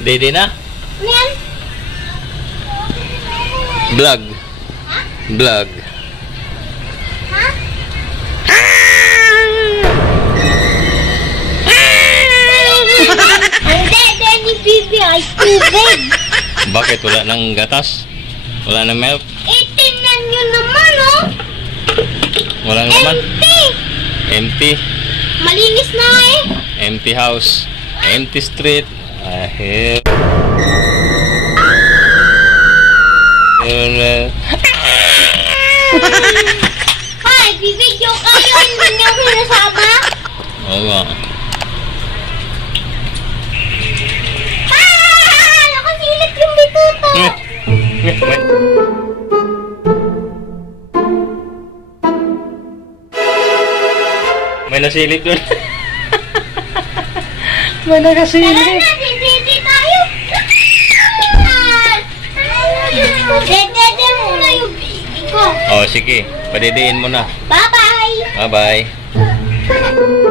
Dede na? Ano yan? Vlog. Ha? Vlog. Ha? Ang dede ni Bibi ay tubig. Bakit? Wala nang gatas? Wala nang milk? Tingnan nyo naman, oh. Wala naman? Empty. Empty. Malinis na eh. Empty house. Empty street. Ahir. Hay, bibidyo kayo. Hindi niyo ako sinasama. Oo nga. Nakasilip yung bituto. May nasilip doon. May Tara nakasilip. na, dede tayo. Dede muna yung baby ko. Oh, sige. Padidiin mo na. Bye-bye. Bye-bye.